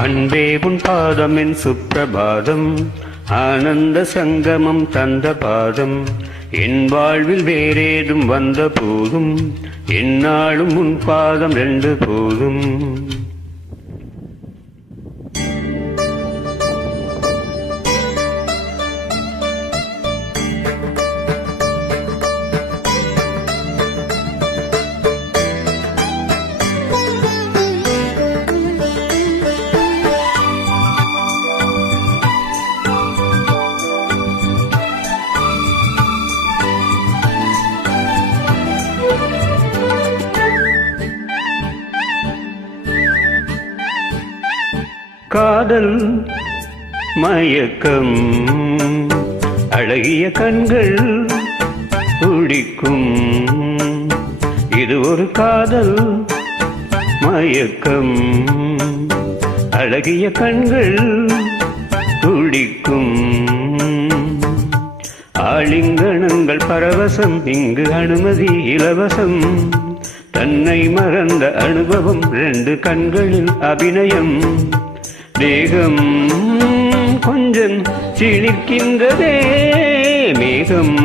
அன்பே உன் பாதம் என் சுப்பிரபாதம் ஆனந்த சங்கமம் தந்த பாதம். என் வாழ்வில் வேறேதும் வந்த போதும் என்னாலும் உன் பாதம் ரெண்டு போதும். காதல் மயக்கம். அழகிய கண்கள் துடிக்கும். இது ஒரு காதல் மயக்கம். அழகிய கண்கள் துடிக்கும். ஆலிங்கனங்கள் பரவசம் இங்கு அனுமதி இலவசம். தன்னை மறந்த அனுபவம் ரெண்டு கண்களில் அபிநயம். தேகம் கொஞ்சம் சிலிர்க்கின்றதே மேகம்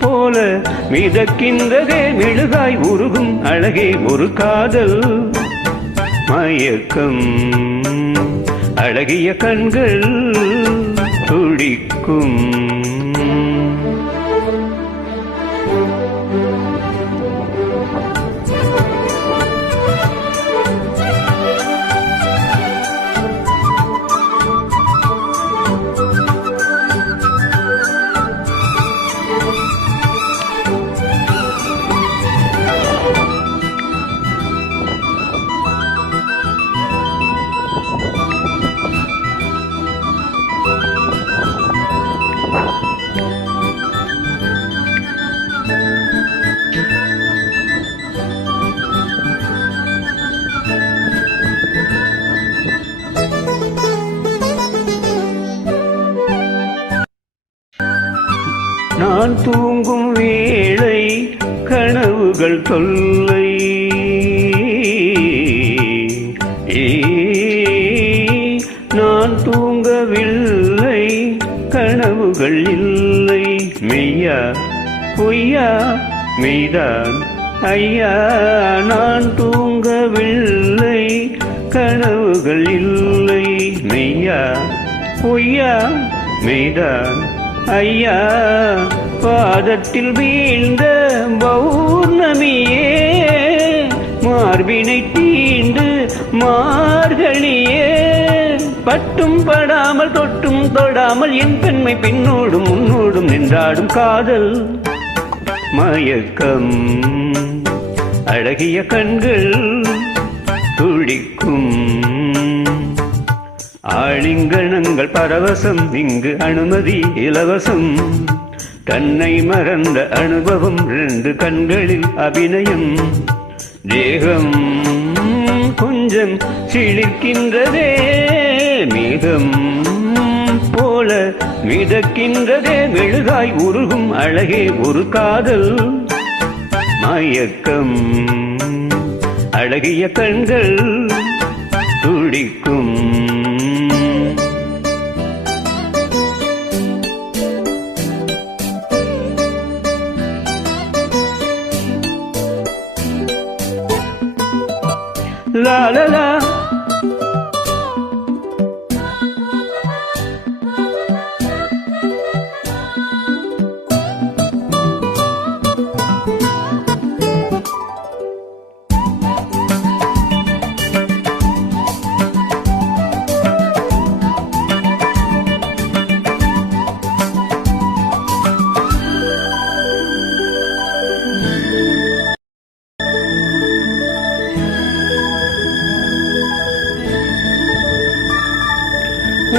போல மிதக்கின்றதே மெழுகாய் உருகும் அழகே ஒரு காதல். மயக்கம் அழகிய கண்கள் துடிக்கும். நான் தூங்கும் வேளை கனவுகள் தொல்லை ஏ, நான் தூங்கவில்லை கனவுகள் இல்லை. மெய்யா பொய்யா மெய்தான் ஐயா நான் தூங்கவில்லை கனவுகள் இல்லை. மெய்யா பொய்யா மெய்தான் ஐயா பாதத்தில் வீழ்ந்த பௌர்ணமியே மார்பினை தீண்டு மார்கழியே. பட்டும் படாமல் தொட்டும் தொடாமல் என் பெண்மை பின்னோடும் முன்னோடும் நின்றாடும் காதல். மயக்கம் அழகிய கண்கள் துடிக்கும். ஆளிங்கணங்கள் பரவசம் இங்கு அனுமதி இலவசம். தன்னை மறந்த அனுபவம் ரெண்டு கண்களில் அபிநயம். தேகம் கொஞ்சம் சிழிக்கின்றதே மேகம் போல மிதக்கின்றதே மெழுகாய் உருகும் அழகே ஒரு காதல். மயக்கம் அழகிய கண்கள் துடிக்கும். la la la.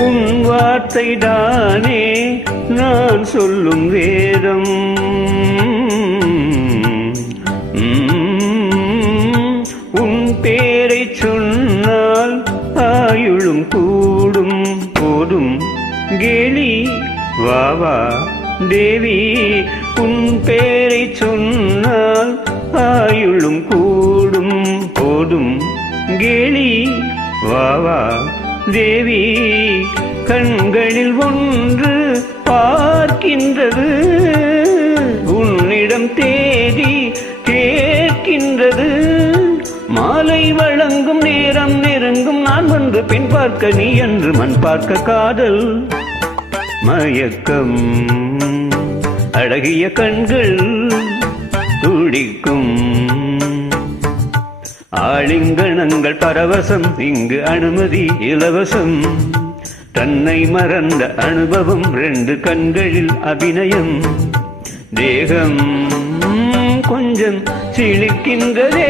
உன் வார்த்தை தானே நான் சொல்லும் வேதம். உன் பேரை சொன்னால் ஆயுளும் கூடும். போதும் கேலி வாவா தேவி உன் பேரை சொன்னால் ஆயுளும் கூடும். போதும் கேலி வாவா தேவி கண்களில் ஒன்று பார்க்கின்றது. உன்னிடம் தேடி கேட்கின்றது. மாலை வழங்கும் நேரம் நெருங்கும். நான் வந்து பெண் பார்க்க நீ என்று மண் பார்க்க காதல். மயக்கம் அழகிய கண்கள் துடிக்கும். ஆளிங்கணங்கள் பரவசம் இங்கு அனுமதி இலவசம். தன்னை மறந்த அனுபவம் ரெண்டு கண்களில் அபிநயம். தேகம் கொஞ்சம் சிலிக்கின்றதே.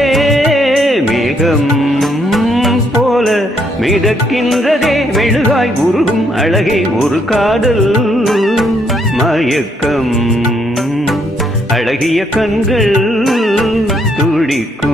மேகம் போல மிதக்கின்றதே. மெழுகாய் உருகும் அழகே ஒரு காதல். மயக்கம் அழகிய கண்கள் துடிக்கும்.